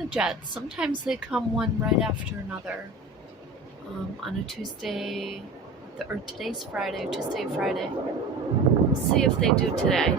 the jets. Sometimes they come one right after another on a Tuesday, or today's Friday, Tuesday, Friday. We'll see if they do today.